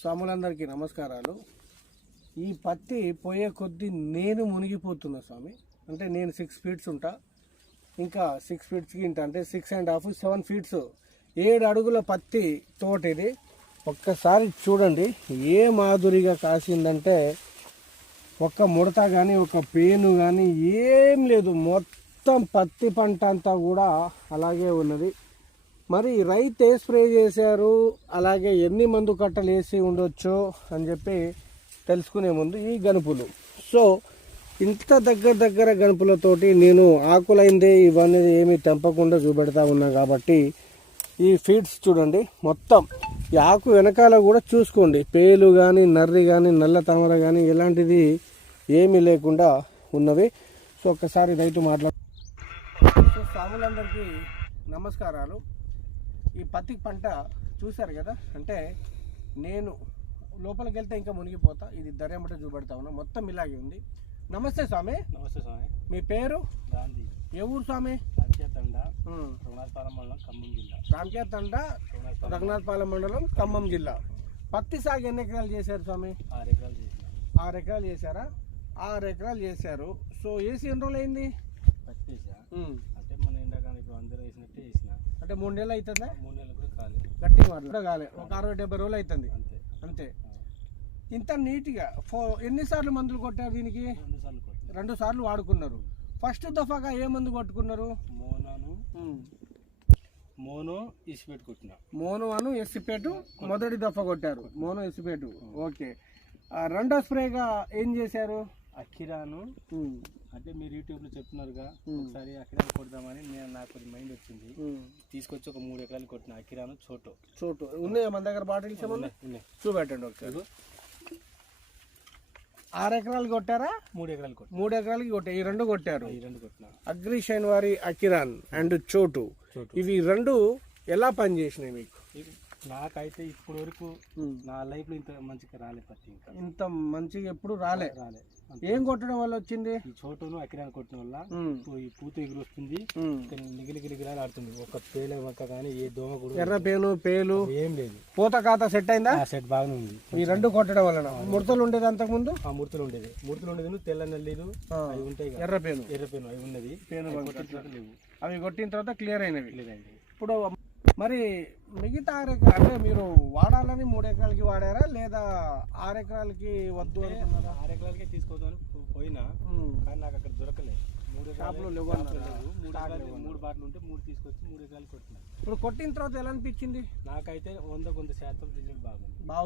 స్వాములందరికీ నమస్కారాలు. ఈ పత్తి పోయే కొద్దీ నేను మునిగిపోతున్నా స్వామి. అంటే నేను సిక్స్ ఫీట్స్ ఉంటా. ఇంకా సిక్స్ ఫీట్స్కి ఇంత అంటే six and half seven feets ఏడు అడుగుల పత్తి తోట ఇది. ఒక్కసారి చూడండి ఏ మాధురిగా కాసిందంటే ఒక్క ముడత కానీ ఒక పేను కానీ ఏం లేదు. మొత్తం పత్తి పంట అంతా కూడా అలాగే ఉన్నది. మరి రైతు ఏ స్ప్రే చేశారు అలాగే ఎన్ని మందు కట్టలు వేసి ఉండొచ్చు అని చెప్పి తెలుసుకునే ముందు ఈ గనుపులు. సో ఇంత దగ్గర దగ్గర గనుపులతోటి నేను ఆకులైందే ఇవన్నీ ఏమీ తెంపకుండా చూపెడతా ఉన్నా కాబట్టి ఈ ఫీడ్స్ చూడండి. మొత్తం ఈ ఆకు వెనకాల కూడా చూసుకోండి. పేలు కానీ నర్రి కానీ నల్ల తామర కానీ ఇలాంటిది ఏమీ లేకుండా ఉన్నవి. సో ఒక్కసారి రైతు మాట్లాడు సో స్వాములందరికీ నమస్కారాలు. ఈ పత్తి పంట చూశారు కదా? అంటే నేను లోపలికి వెళ్తే ఇంకా మునిగిపోతా. ఇది దర్యామట చూపెడతా ఉన్నా. మొత్తం ఇలాగే ఉంది. నమస్తే స్వామి. నమస్తే స్వామి. మీ పేరు? గాంధీ. ఏ ఊరు స్వామి? ఉమ్. రుణాలపాలెం మండలం ఖమ్మం జిల్లా. రామకే తండ రఘునాథపాలెం మండలం ఖమ్మం జిల్లా. పత్తి సాగు ఎన్ని ఎకరాలు చేశారు స్వామి? ఆరు ఎకరాలు ఆరు ఎకరాలు చేశారా? ఆరు ఎకరాలు చేశారు. సో ఏసీ ఎన్ని రోజులు అయింది పత్తి. అంటే మన ఎండాకాలం ఇప్పుడు అందరూ వేసినట్టే వేసిన. అంటే మూడు నెలలు అవుతుందా మూడు నెలలు కూడా కాలేదు. గట్టి మాటలు కూడా కాలే. ఒక అరవై డెబ్బై రోజులు అవుతుంది అంతే. అంతే. ఇంత నీట్గా ఫో ఎన్నిసార్లు మందులు కొట్టారు దీనికి? రెండు సార్లు కొట్టి రెండు సార్లు వాడుకున్నారు. ఫస్ట్ దఫాగా ఏ మందు కొట్టుకున్నారు? మోనాను. మోనో ఇసిపెట్టి కొట్టిన. మోను అను ఎస్సిపేటు మొదటి దఫా కొట్టారు. మోను ఎస్సిపేటు ఓకే. రెండో స్ప్రేగా ఏం చేశారు? అఖిరాను అంటే మీరు యూట్యూబ్లో చెప్తున్నారుగా. ఒకసారి అఖిరాను కొడదామని నేను నాకు మైండ్ వచ్చింది. తీసుకొచ్చి ఒక మూడు ఎకరాలు కొట్టిన అఖిరాను చోటు. చోటు. ఉన్నాయా మన దగ్గర బాటిల్స్ ఉన్నాయి. చూపెట్టండి ఒకసారి. ఆరు ఎకరాలు కొట్టారా? మూడు ఎకరాలు కొట్టిన. మూడు ఎకరాలకి కొట్టారు ఈ రెండు కొట్టారు. ఈ రెండు కొట్టిన. అగ్రి శనివారి అకిరాన్ అండ్ చోటు. ఇవి రెండు ఎలా పనిచేసినాయి మీకు? నాకైతే ఇప్పటి వరకు నా లైఫ్లో ఇంత మంచిగా రాలే పత్తి ఇంకా. ఇంత మంచిగా ఎప్పుడు రాలే. రాలే ఏం కొట్టడం వల్ల వచ్చింది? ఈ చోటును అకిరాన్ని కొట్టిన వల్ల ఈ పూత ఎగురు వస్తుంది. నిగిలి గిలిగిరాలు ఆడుతుంది. ఒక పేల మొక్క కానీ ఏ దోమ కూడా ఎర్ర పేను పేలు ఏం లేదు. పూత ఖాతా సెట్ అయిందా? సెట్ బాగానే ఉంది. ఈ రెండు కొట్టడం వలన ముడతలు ఉండేది అంతకుముందు? ఆ మూర్తులు ఉండేది. మూర్తులు ఉండేది తెల్ల నల్లీలు అవి ఉంటాయి ఎర్ర పేను ఎర్ర పేను అవి ఉన్నది. పేను అవి కొట్టిన తర్వాత క్లియర్ అయినవి. లేదండి ఇప్పుడు మరి మిగతా ఆరు ఎకరాలు అంటే మీరు వాడాలని మూడు ఎకరాలకి వాడారా? లేదా ఆరు ఎకరాలకి వద్దు అనుకున్నారా? ఆరు ఎకరాలకే తీసుకోవద్దని పో- పోయినా. కానీ నాకు అక్కడ దొరకలేదు మూడు షాపులో లేవు. మూడు మూడు బాటలు ఉంటే మూడు తీసుకొచ్చి మూడు ఎకరాలు కొట్టినా. ఇప్పుడు కొట్టిన తర్వాత ఎలా అనిపించింది? నాకైతే వంద వంద శాతం రిజల్ట్ బాగుంది. బాగు